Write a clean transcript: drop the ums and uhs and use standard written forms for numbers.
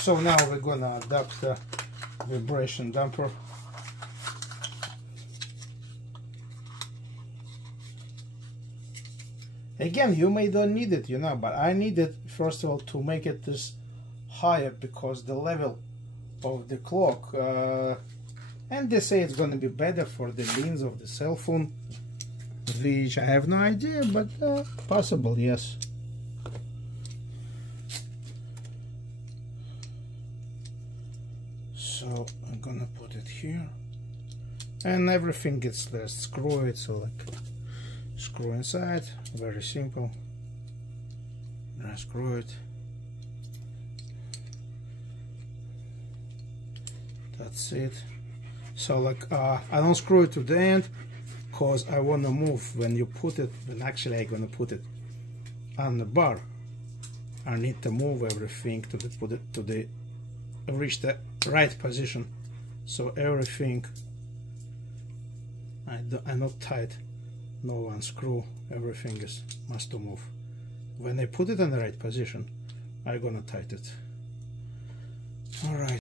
So now we're gonna adapt the vibration damper. Again, you may don't need it, you know, but I need it first of all to make it this higher because the level of the clock, and they say it's gonna be better for the beams of the cell phone, which I have no idea, but possible, yes. So I'm gonna put it here, and everything gets screw it, so like screw inside, very simple. Now screw it. That's it. So like I don't screw it to the end because I want to move when you put it, when actually I'm gonna put it on the bar. I need to move everything to put it to the reach the right position, so everything I not tight, no one screw, everything is must to move. When I put it in the right position, I'm gonna tighten it. All right.